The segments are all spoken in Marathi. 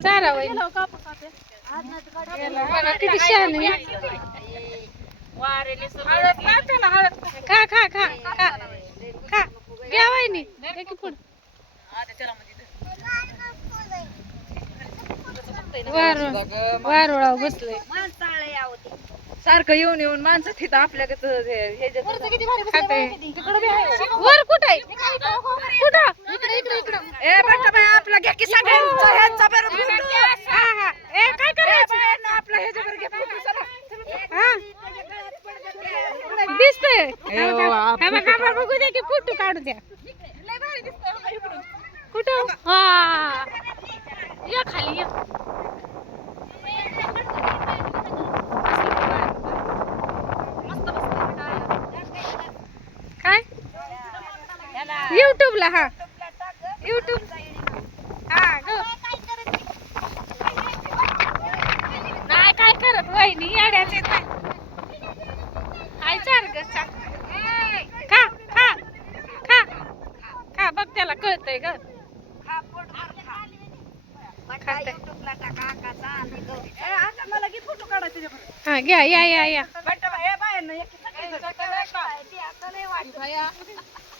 चारा वय किती शहाण आहे. खा खा खा खा. खा. घ्या वहिनी. की पुढं. वारुळा बसलंय. सारखं येऊन येऊन माणसं तिथं आपल्याकडे खाते वर कुठे कुठं? ए आपला घ्या की सगळ्यांचा ह्यांचा फोटो. हा हा ए काय करायचं बायांनो, आपला ह्याच्यावर घ्या फोटो चला. हा दिसतंय ए बाप. हा बघा, हा बघू द्या की फोटो काढू द्या कुठं हा या खाली या काय? युट्यूबला हा.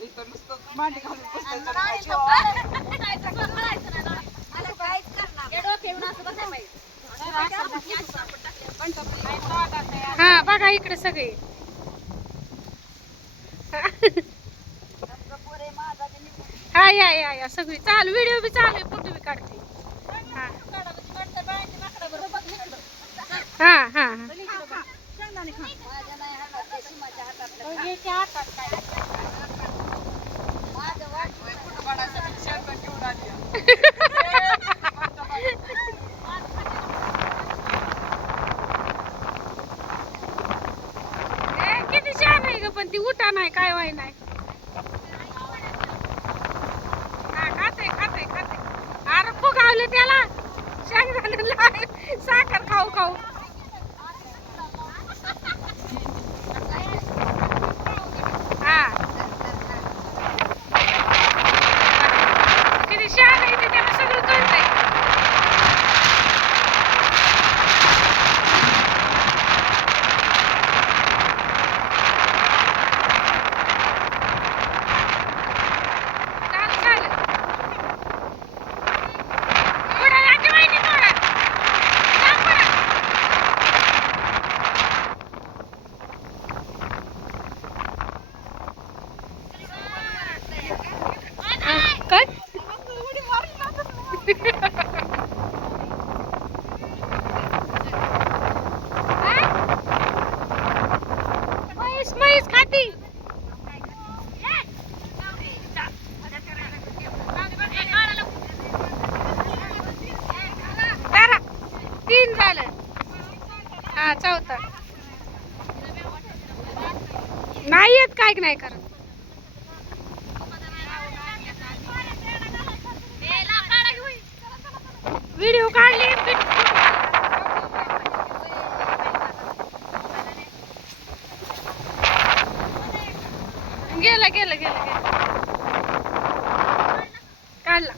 इथं नुसतं मांडी घालून बसायचं नाही. हा बघा इकडे सगळे हा या या या सगळी चालू व्हिडिओ बी चालू नाही काय वाय नाही. घ्यायचा होता. नाही येत काय नाही करत. व्हिडिओ काढले. गेला गेला गेला गेला. काढला.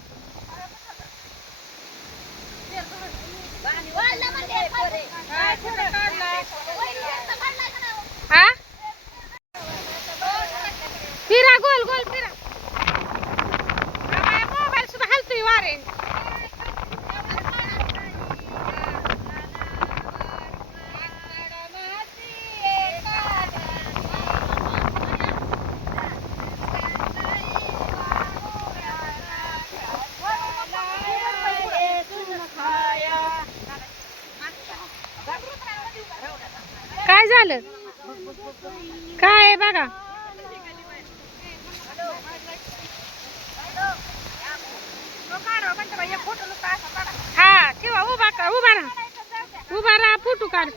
काय आहे बघा हा ठेवा उभा का उभा राहा उभा राहा फोटो काढ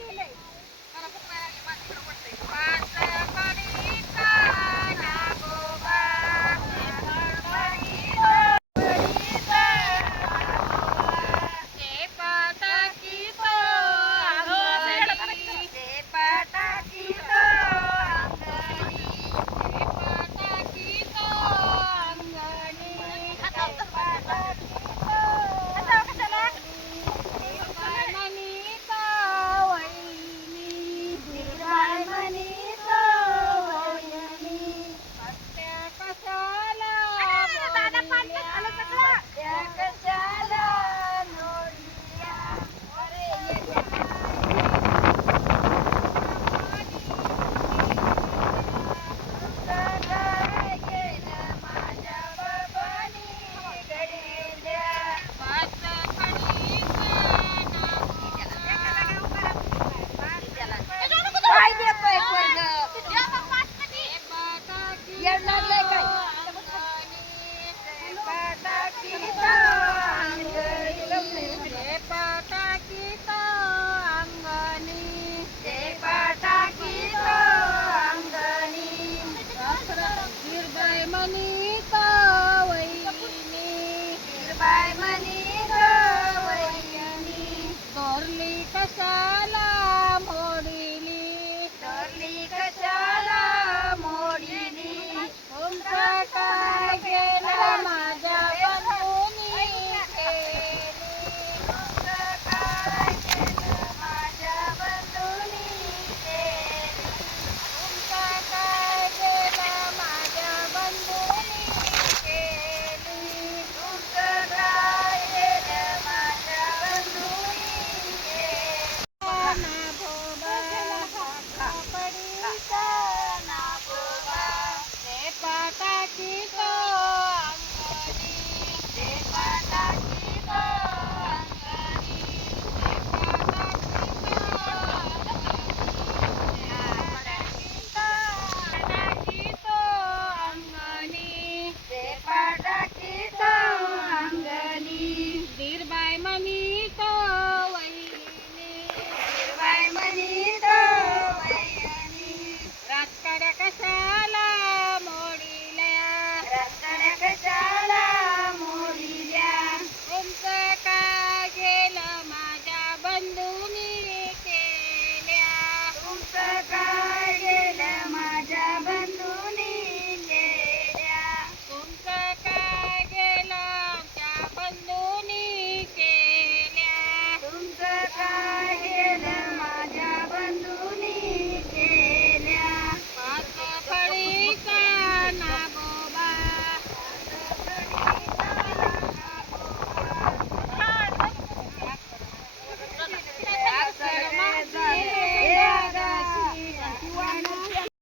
Money. พี่ก็